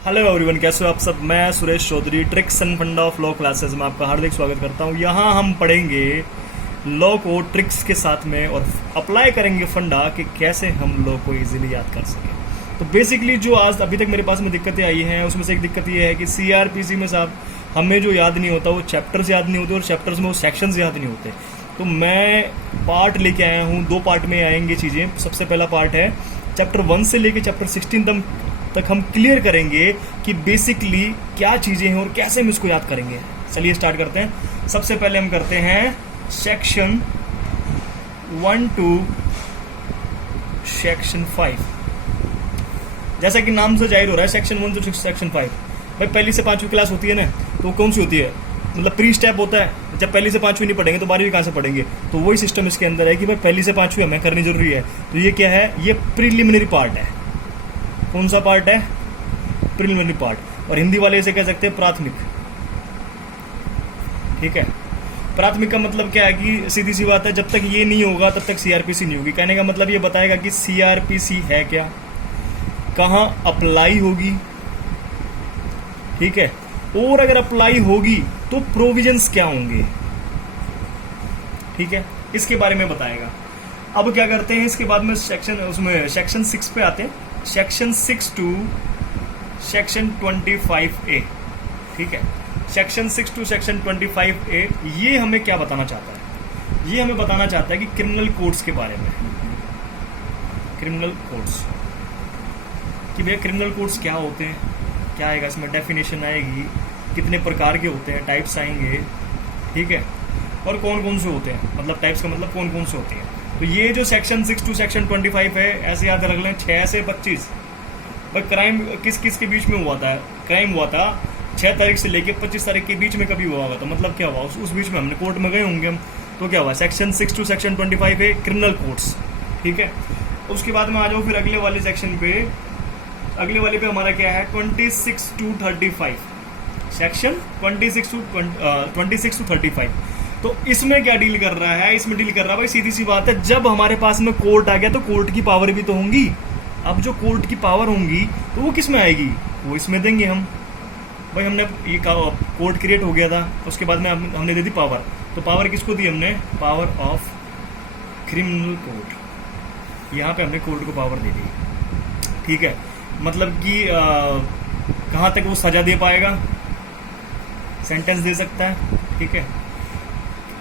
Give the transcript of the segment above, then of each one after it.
Hello everyone, कैसे हो आप सब। मैं सुरेश चौधरी, ट्रिक्स एंड फंडा ऑफ लॉ क्लासेस में आपका हार्दिक स्वागत करता हूं। यहां हम पढ़ेंगे लॉ को ट्रिक्स के साथ में और अप्लाई करेंगे फंडा कि कैसे हम लॉ को इजीली याद कर सकें। तो बेसिकली जो आज अभी तक मेरे पास में दिक्कतें आई हैं उसमें से एक दिक्कत ये है कि सीआरपीसी में साहब हमें जो याद नहीं होता वो चैप्टर्स याद नहीं होते और चैप्टर्स में वो सेक्शंस याद नहीं होते। तो मैं पार्ट लेके आया हूँ, 2 पार्ट में आएंगे चीज़ें। सबसे पहला पार्ट है चैप्टर 1 से लेके चैप्टर 16 तक हम क्लियर करेंगे कि बेसिकली क्या चीज़ें हैं और कैसे हम इसको याद करेंगे। चलिए स्टार्ट करते हैं। सबसे पहले हम करते हैं सेक्शन 1 to सेक्शन 5। जैसा कि नाम से जाहिर हो रहा है, सेक्शन 1 to सेक्शन 5। भाई पहली से 5वीं क्लास होती है ना, तो कौन सी होती है? मतलब प्री स्टेप होता है। जब पहली से 5वीं नहीं पढ़ेंगे तो 12वीं कहाँ से पढ़ेंगे? तो वही सिस्टम इसके अंदर है कि भाई पहली से 5वीं हमें करनी जरूरी है। तो ये क्या है? ये प्रीलिमिनरी पार्ट है। कौन सा पार्ट है? Preliminary part. और हिंदी वाले इसे कह सकते हैं प्राथमिक। ठीक है, प्राथमिक का मतलब क्या है कि सीधी सी बात है, जब तक ये नहीं होगा तब तक सीआरपीसी नहीं होगी। कहने का मतलब ये बताएगा कि सीआरपीसी है क्या, कहाँ अप्लाई होगी, ठीक है, और अगर अप्लाई होगी तो प्रोविजंस क्या होंगे, ठीक है, इसके बारे में बताएगा। अब क्या करते हैं, इसके बाद में सेक्शन 6 पे आते हैं। Section 6 to section 25A। ठीक है, सेक्शन 6 to सेक्शन 25A ये हमें क्या बताना चाहता है? ये हमें बताना चाहता है कि क्रिमिनल कोड्स के बारे में। क्रिमिनल कोड्स कि भैया क्रिमिनल कोड्स क्या होते हैं, क्या आएगा इसमें, डेफिनेशन आएगी, कितने प्रकार के होते हैं, टाइप्स आएंगे, ठीक है, और कौन कौन से होते हैं। मतलब टाइप्स का मतलब कौन कौन से होते हैं। तो ये जो सेक्शन 6 to सेक्शन 25 है, ऐसे याद रख लें 6 से 25। भाई क्राइम किस किस के बीच में हुआ था? क्राइम हुआ था 6 तारीख से लेके 25 तारीख के बीच में कभी हुआ होगा। तो मतलब क्या हुआ, उस बीच में हमने कोर्ट में गए होंगे हम। तो क्या हुआ, सेक्शन 6 to सेक्शन 25 है क्रिमिनल कोड्स। ठीक है, उसके बाद में आ जाओ फिर अगले वाले सेक्शन पे। अगले वाले पे हमारा क्या है, 26 to 35। Section 26 to 35। तो इसमें क्या डील कर रहा है? इसमें डील कर रहा है भाई सीधी सी बात है, जब हमारे पास में कोर्ट आ गया तो कोर्ट की पावर भी तो होंगी। अब जो कोर्ट की पावर होंगी तो वो किस में आएगी? वो इसमें देंगे हम। भाई हमने ये कोर्ट क्रिएट हो गया था, उसके बाद में हमने दे दी पावर। तो पावर किसको दी हमने? Power of criminal court. यहाँ पे हमने कोर्ट को पावर दे दी। ठीक है, मतलब कि कहाँ तक वो सजा दे पाएगा, सेंटेंस दे सकता है, ठीक है,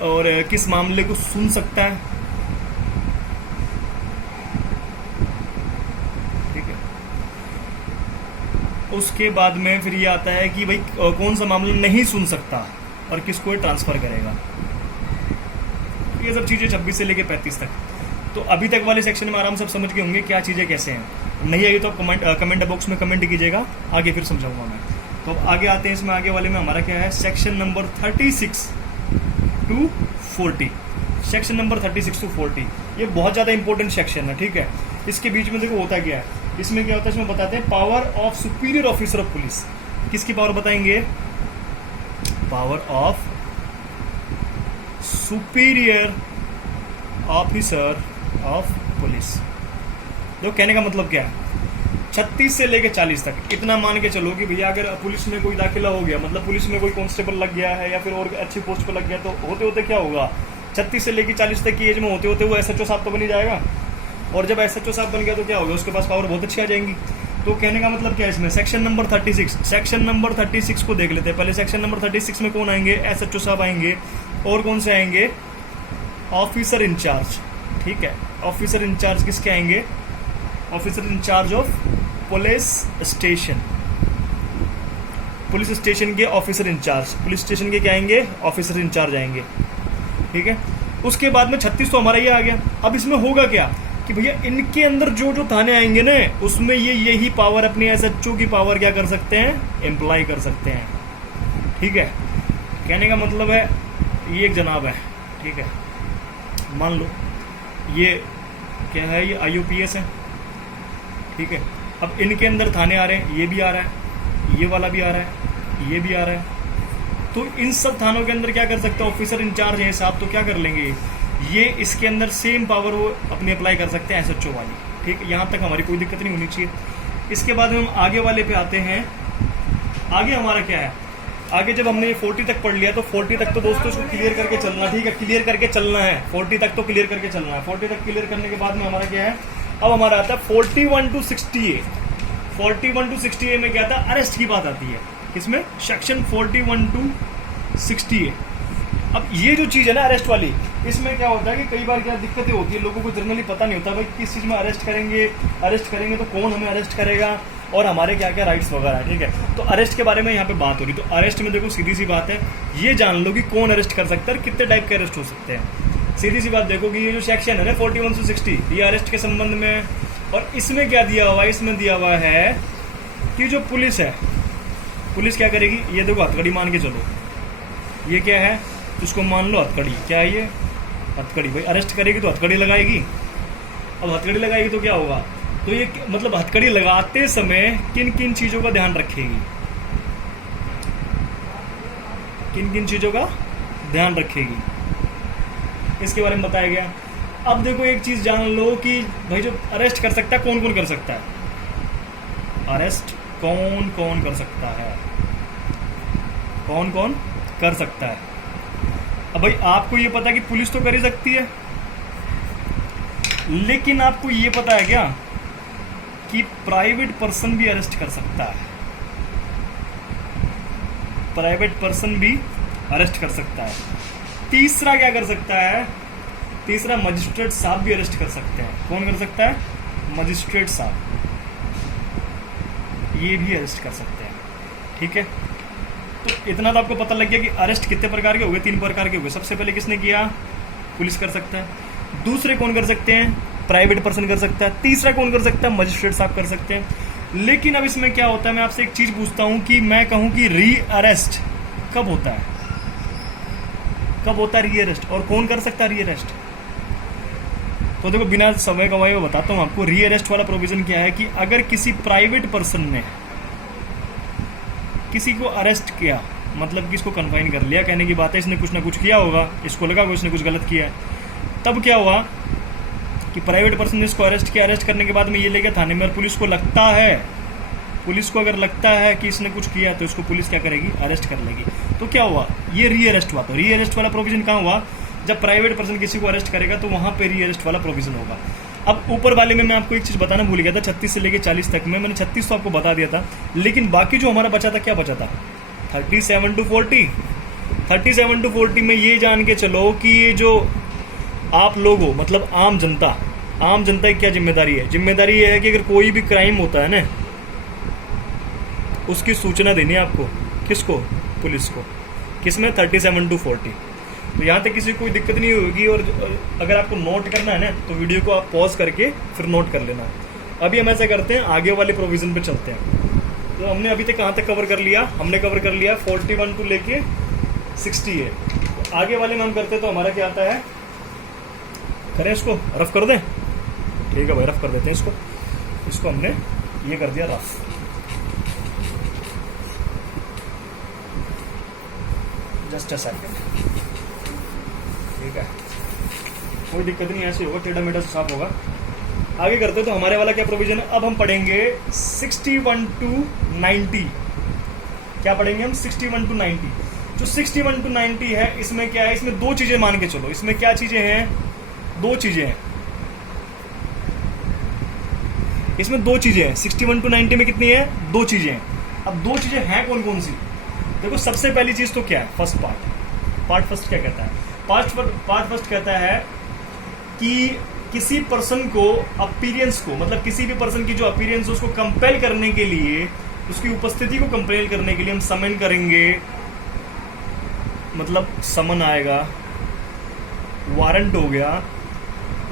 और किस मामले को सुन सकता है, ठीक है। उसके बाद में फिर ये आता है कि भाई कौन सा मामला नहीं सुन सकता और किसको ट्रांसफर करेगा। ये सब चीजें 26 से लेके 35 तक। तो अभी तक वाले सेक्शन में आराम से समझ गए होंगे क्या चीजें कैसे हैं। नहीं आई तो आप कमेंट बॉक्स में कमेंट कीजिएगा, आगे फिर समझाऊंगा मैं। तो अब आगे आते हैं, इसमें आगे वाले में हमारा क्या है, section number 36 to 40। Section number 36 to 40 ये बहुत ज़्यादा इंपॉर्टेंट सेक्शन है। ठीक है, इसके बीच में देखो होता क्या है, इसमें क्या होता है, इसमें बताते हैं power of superior officer of police. किसकी पावर बताएंगे? Power of superior officer of police. तो कहने का मतलब क्या है, 36 से लेके 40 तक इतना मान के चलो कि भैया अगर पुलिस में कोई दाखिला हो गया, मतलब पुलिस में कोई कांस्टेबल लग गया है या फिर और अच्छी पोस्ट पर लग गया, तो होते होते क्या होगा, 36 से लेके 40 तक की एज में होते होते वो एसएचओ साहब तो बन ही जाएगा। और जब एसएचओ साहब बन गया तो क्या होगा, उसके पास पावर बहुत अच्छी आ जाएंगी। तो कहने का मतलब क्या है इसमें, सेक्शन नंबर 36। सेक्शन नंबर 36 को देख लेते हैं पहले। सेक्शन नंबर 36 में कौन आएंगे? एसएचओ साहब आएंगे। और कौन से आएंगे? Officer in charge. ठीक है, ऑफिसर इंचार्ज किसके आएंगे? Officer in charge of police station. Police station के ऑफिसर इंचार्ज, पुलिस स्टेशन के क्या आएंगे? ऑफिसर इंचार्ज आएंगे। ठीक है, उसके बाद में 36 तो हमारा ये आ गया। अब इसमें होगा क्या कि भैया इनके अंदर जो जो थाने आएंगे ना, उसमें ये यही पावर अपनी एसएचओ की पावर क्या कर सकते हैं? एम्प्लॉय कर सकते हैं। ठीक है, कहने का मतलब है ये एक जनाब है, ठीक है, मान लो ये क्या है, ये आईओपीएस है, ठीक है। अब इनके अंदर थाने आ रहे हैं, ये भी आ रहा है, ये वाला भी आ रहा है, ये भी आ रहा है। तो इन सब थानों के अंदर क्या कर सकते हैं? ऑफिसर इंचार्ज हैं साहब, तो क्या कर लेंगे, ये इसके अंदर सेम पावर वो अपनी अप्लाई कर सकते हैं एसएचओ वाली। ठीक है, यहाँ तक हमारी कोई दिक्कत नहीं होनी चाहिए। इसके बाद हम आगे वाले पे आते हैं आगे हमारा क्या है, आगे जब हमने 40 तक पढ़ लिया तो 40 तक तो दोस्तों इसको क्लियर करके चलना, ठीक है, क्लियर करके चलना है, 40 तक तो क्लियर करके चलना है। 40 तक क्लियर करने के बाद में हमारा क्या है, अब हमारा आता है 41 to 60A। 41 to 60A में क्या आता है, अरेस्ट की बात आती है, किसमें, सेक्शन 41 to 60A। अब ये जो चीज है ना अरेस्ट वाली, इसमें क्या होता है कि कई बार क्या दिक्कतें होती है, लोगों को जनरली पता नहीं होता भाई किस चीज में अरेस्ट करेंगे तो कौन हमें अरेस्ट करेगा और हमारे क्या क्या राइट्स वगैरह है, ठीक है। तो अरेस्ट के बारे में यहाँ पे बात हो रही। तो अरेस्ट में देखो सीधी सी बात है, ये जान लो कि कौन अरेस्ट कर सकता है और कितने टाइप के अरेस्ट हो सकते हैं। सीधी सी बात देखो कि ये जो सेक्शन है ना 41 to 60, ये अरेस्ट के संबंध में, और इसमें क्या दिया हुआ है, इसमें दिया हुआ है कि जो पुलिस है, पुलिस क्या करेगी, ये देखो हथकड़ी मान के चलो, ये क्या है, उसको मान लो हथकड़ी, क्या है ये, हथकड़ी। भाई अरेस्ट करेगी तो हथकड़ी लगाएगी। अब हथकड़ी लगाएगी तो क्या होगा, तो ये मतलब हथकड़ी लगाते समय किन किन चीजों का ध्यान रखेगी, किन किन चीजों का ध्यान रखेगी, इसके बारे में बताया गया। अब देखो एक चीज जान लो कि भाई जो अरेस्ट कर सकता है, कौन कौन कर सकता है, अरेस्ट कौन कौन कर सकता है, कौन कौन कर सकता है। अब भाई आपको ये पता है कि पुलिस तो कर ही सकती है, लेकिन आपको ये पता है क्या कि प्राइवेट पर्सन भी अरेस्ट कर सकता है, प्राइवेट पर्सन भी अरेस्ट कर सकता है। तीसरा क्या कर सकता है, तीसरा मजिस्ट्रेट साहब भी अरेस्ट कर सकते हैं। कौन कर सकता है, मजिस्ट्रेट साहब, ये भी अरेस्ट कर सकते हैं, ठीक है। तो इतना तो आपको पता लग गया कि अरेस्ट कितने प्रकार के हो गए, 3 प्रकार के हो गए। सबसे पहले किसने किया, पुलिस कर सकता है। दूसरे कौन कर सकते हैं, प्राइवेट पर्सन कर सकता है। तीसरा कौन कर सकता है, मजिस्ट्रेट साहब कर सकते हैं। लेकिन अब इसमें क्या होता है, मैं आपसे एक चीज पूछता हूं कि मैं कहूं कि री अरेस्ट कब होता है, कब होता है री अरेस्ट, और कौन कर सकता है री अरेस्ट। तो देखो बिना समय गवाए हुए बताता हूं आपको, री अरेस्ट वाला प्रोविजन क्या है कि अगर किसी प्राइवेट पर्सन ने किसी को अरेस्ट किया, मतलब कि इसको कन्फाइन कर लिया, कहने की बात है इसने कुछ ना कुछ किया होगा, इसको लगा होगा इसने कुछ गलत किया है, तब क्या हुआ कि प्राइवेट पर्सन ने इसको अरेस्ट किया। अरेस्ट करने के बाद में ये ले गया थाने में, और पुलिस को लगता है, पुलिस को अगर लगता है कि इसने कुछ किया तो इसको पुलिस क्या करेगी, अरेस्ट कर लेगी। तो क्या हुआ, ये री अरेस्ट हुआ। तो री अरेस्ट वाला प्रोविजन कहाँ हुआ, जब प्राइवेट पर्सन किसी को अरेस्ट करेगा तो वहां पे री अरेस्ट वाला प्रोविजन होगा। अब ऊपर वाले में मैं आपको एक चीज बताना भूल गया था, 36 से लेके 40 तक में मैंने 36 तो आपको बता दिया था, लेकिन बाकी जो हमारा बचा था, क्या बचा था, 37 to 40। 37 to 40 में ये जान के चलो कि ये जो आप लोग हो, मतलब आम जनता की क्या जिम्मेदारी है, जिम्मेदारी ये है कि अगर कोई भी क्राइम होता है ना, उसकी सूचना देनी है आपको, किसको, पुलिस को। किसमें, 37 to 40। तो यहाँ तक किसी को कोई दिक्कत नहीं होगी, और अगर आपको नोट करना है ना तो वीडियो को आप पॉज करके फिर नोट कर लेना। अभी हम ऐसा करते हैं, आगे वाले प्रोविजन पे चलते हैं। तो हमने अभी तक कहाँ तक कवर कर लिया, हमने कवर कर लिया 41 to लेके 60 है। तो आगे वाले में हम करते हैं, तो हमारा क्या आता है, करें इसको रफ कर दें, ठीक है भाई रफ कर देते हैं इसको हमने ये कर दिया रफ। जस्ट अ सेकंड, ठीक है, कोई दिक्कत नहीं, ऐसे होगा, टेढ़ा मेढ़ा साफ होगा। आगे करते तो हमारे वाला क्या प्रोविजन है, अब हम पढ़ेंगे 61 to 90। क्या पढ़ेंगे हम, 61 to 90। जो 61 to 90 है, इसमें क्या है, इसमें 2 चीजें मान के चलो। इसमें क्या चीजें हैं, 2 चीजें हैं, इसमें 2 चीजें हैं। 61 to 90 में कितनी है, 2 चीजें हैं। अब 2 चीजें हैं कौन कौन सी, देखो सबसे पहली चीज तो क्या है, फर्स्ट पार्ट फर्स्ट क्या कहता है, पार्ट फर्स्ट कहता है कि किसी पर्सन को अपीयरेंस को, मतलब किसी भी पर्सन की जो अपीयरेंस है उसको कंपेल करने के लिए, उसकी उपस्थिति को कंपेल करने के लिए हम समन करेंगे, मतलब समन आएगा, वारंट हो गया,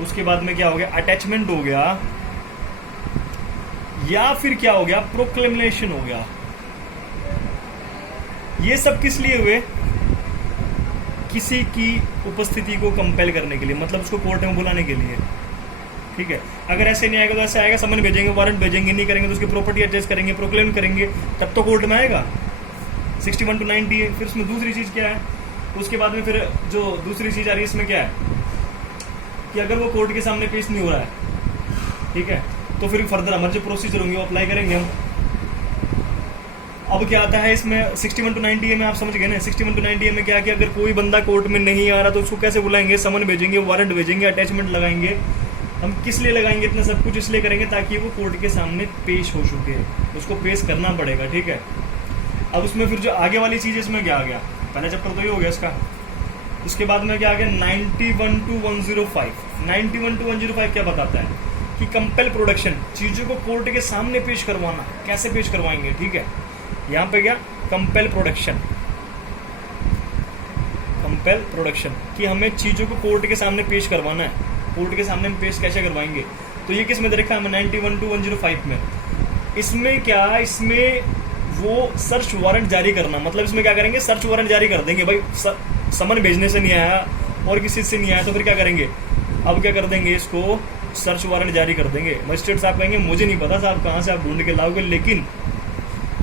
उसके बाद में क्या हो गया, अटैचमेंट हो गया, या फिर क्या हो गया, प्रोक्लेमेशन हो गया। ये सब किस लिए हुए, किसी की उपस्थिति को कंपेल करने के लिए, मतलब उसको कोर्ट में बुलाने के लिए, ठीक है। अगर ऐसे नहीं आएगा तो ऐसे आएगा, समन भेजेंगे, वारंट भेजेंगे, नहीं करेंगे तो उसकी प्रॉपर्टी एडजस्ट करेंगे, प्रोक्लेम करेंगे, तब तो कोर्ट में आएगा। 61 to 90 है। फिर उसमें दूसरी चीज क्या है, उसके बाद में फिर जो दूसरी चीज आ रही है इसमें क्या है कि अगर वो कोर्ट के सामने पेश नहीं हो रहा है, ठीक है, तो फिर फर्दर हमारे जो प्रोसीजर होंगे वो अप्लाई करेंगे हम, अब क्या आता है इसमें 61 to 90A में, आप समझ गए ना। 61 to 90A में क्या कि अगर कोई बंदा कोर्ट में नहीं आ रहा तो उसको कैसे बुलाएंगे, समन भेजेंगे, वारंट भेजेंगे, अटैचमेंट लगाएंगे। हम किस लिए लगाएंगे, इतना सब कुछ इसलिए करेंगे ताकि वो कोर्ट के सामने पेश हो चुके, उसको पेश करना पड़ेगा, ठीक है। अब उसमें फिर जो आगे वाली चीज़ इसमें क्या आ गया, पहला चैप्टर तो ये हो गया इसका। उसके बाद में क्या आ गया 91 to 105। 91 to 105 क्या बताता है कि कंपेल प्रोडक्शन, चीज़ों को कोर्ट के सामने पेश करवाना, कैसे पेश करवाएंगे, ठीक है। यहाँ पे क्या कंपेल प्रोडक्शन, कंपेल प्रोडक्शन कि हमें चीज़ों को कोर्ट के सामने पेश करवाना है, कोर्ट के सामने हम पेश कैसे करवाएंगे। तो ये किस में दे रखा है हमें 91 to 105 में। इसमें क्या, इसमें वो सर्च वारंट जारी करना, मतलब इसमें क्या करेंगे, सर्च वारंट जारी कर देंगे। भाई समन भेजने से नहीं आया और किसी से नहीं आया तो फिर क्या करेंगे, अब क्या कर देंगे, इसको सर्च वारंट जारी कर देंगे। मजिस्ट्रेट साहब कहेंगे मुझे नहीं पता साहब कहाँ से आप ढूंढ के लाओगे, लेकिन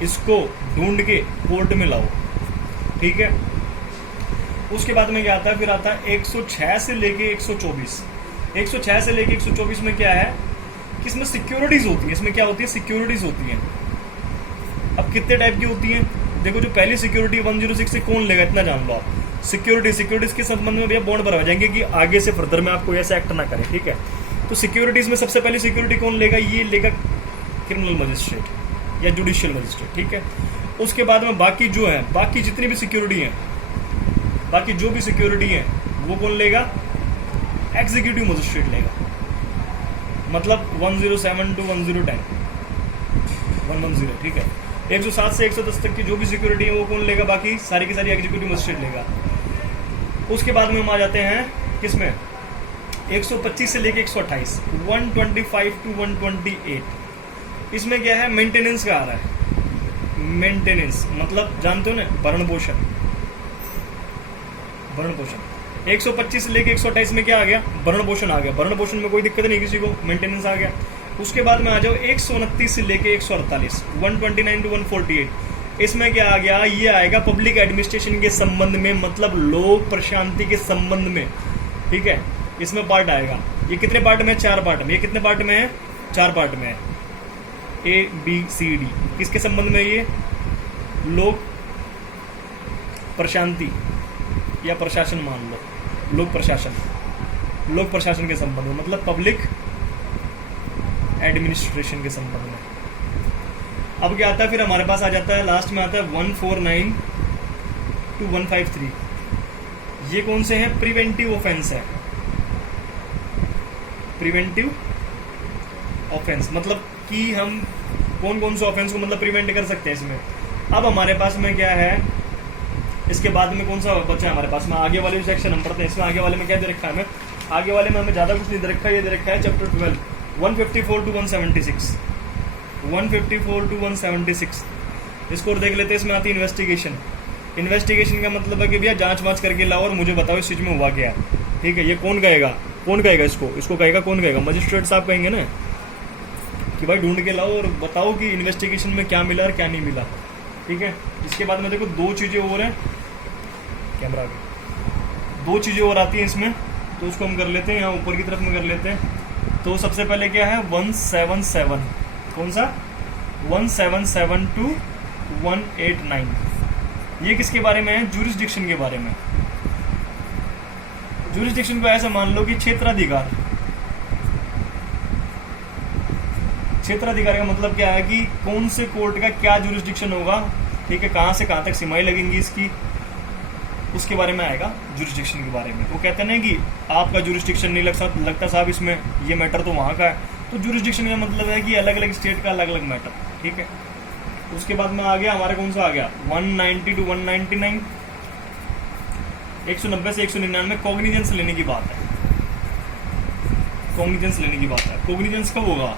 इसको ढूंढ के कोर्ट में लाओ, ठीक है। उसके बाद में क्या आता है, फिर आता है 106 से लेके 124। 106 से लेके 124 में क्या है कि इसमें सिक्योरिटीज होती है। इसमें क्या होती है, सिक्योरिटीज होती हैं। अब कितने टाइप की होती हैं, देखो जो पहली सिक्योरिटी 106 से कौन लेगा, इतना जान लो आप। सिक्योरिटीज के संबंध में भैया बॉन्ड भरवा जाएंगे कि आगे से फर्दर में आपको ऐसा एक्ट ना करे, ठीक है। तो सिक्योरिटीज में सबसे पहले सिक्योरिटी कौन लेगा, ये लेगा क्रिमिनल मजिस्ट्रेट या जुडिशियल मजिस्ट्रेट, ठीक है। उसके बाद में बाकी जो है, बाकी जितनी भी सिक्योरिटी है, बाकी जो भी सिक्योरिटी है वो कौन लेगा, एग्जीक्यूटिव मजिस्ट्रेट लेगा। मतलब 107 to 110, 110, ठीक है। 107 से 110 तक की जो भी सिक्योरिटी है वो कौन लेगा, बाकी सारी की सारी एग्जीक्यूटिव मजिस्ट्रेट लेगा। उसके बाद में हम आ जाते हैं किसमें, 125 से लेके 128, 125 to 128। इसमें क्या है, मेंटेनेंस का आ रहा है। मेंटेनेंस मतलब जानते हो ना, भरण पोषण, भरण पोषण। 125 से लेके 128 में क्या आ गया, भरण पोषण आ गया। भरण पोषण में कोई दिक्कत नहीं किसी को, मेंटेनेंस आ गया। उसके बाद में आ जाओ 129 से लेके 148, 129 to 148। इसमें क्या आ गया, ये आएगा पब्लिक एडमिनिस्ट्रेशन के संबंध में, मतलब लोक प्रशांति के संबंध में, ठीक है। इसमें पार्ट आएगा। ये कितने पार्ट में है, 4 पार्ट में। ये कितने पार्ट में है, 4 पार्ट में है, ABCD। किसके संबंध में, ये लोक प्रशांति या प्रशासन मान लो, लोक प्रशासन, लोक प्रशासन के संबंध में, मतलब पब्लिक एडमिनिस्ट्रेशन के संबंध में। अब क्या आता है, फिर हमारे पास आ जाता है लास्ट में आता है 149 to 153। ये कौन से हैं, प्रिवेंटिव ऑफेंस है। प्रिवेंटिव ऑफेंस मतलब कि हम कौन कौन से ऑफेंस को मतलब प्रिवेंट कर सकते हैं इसमें। अब हमारे पास में क्या है, इसके बाद में कौन सा बचा है हमारे पास में, आगे वाले सेक्शन हम पढ़ते हैं। इसमें आगे वाले में क्या दे रखा है हमें, आगे वाले में हमें ज़्यादा कुछ नहीं दे रखा है। ये दे रखा है चैप्टर 12, 154 to 176, 154 to 176। इसको देख लेते हैं। इसमें आती है इन्वेस्टिगेशन। इन्वेस्टिगेशन का मतलब है कि भैया जांच वाँच करके लाओ और मुझे बताओ इस चीज़ में हुआ क्या है, ठीक है। ये कौन कहेगा, कौन कहेगा इसको, इसको कहेगा कौन कहेगा, मजिस्ट्रेट साहब कहेंगे ना कि भाई ढूंढ के लाओ और बताओ कि इन्वेस्टिगेशन में क्या मिला और क्या नहीं मिला, ठीक है। इसके बाद में देखो 2 चीज़ें और हैं, कैमरा आगे 2 चीज़ें और आती हैं इसमें, तो उसको हम कर लेते हैं, यहाँ ऊपर की तरफ में कर लेते हैं। तो सबसे पहले क्या है 177, कौन सा 177 to 189। ये किसके बारे में है, ज्यूरिसडिक्शन के बारे में। ज्यूरिसडिक्शन को ऐसा मान लो कि क्षेत्राधिकार। क्षेत्राधिकार का मतलब क्या है कि कौन से कोर्ट का क्या ज्यूरिसडिक्शन होगा, ठीक है, कहाँ से कहाँ तक सीमाएं लगेंगी इसकी, उसके बारे में आएगा ज्यूरिसडिक्शन के बारे में। वो कहते हैं ना कि आपका ज्यूरिसडिक्शन नहीं लगता साहब इसमें, ये मैटर तो वहाँ का है। तो ज्यूरिसडिक्शन का मतलब है कि अलग अलग स्टेट का अलग अलग मैटर, ठीक है। उसके बाद में आ गया हमारा कौन सा आ गया 190 to 199, 190 से 199 कॉग्निजेंस लेने की बात है। कॉग्निजेंस लेने की बात है। कॉग्निजेंस कब होगा,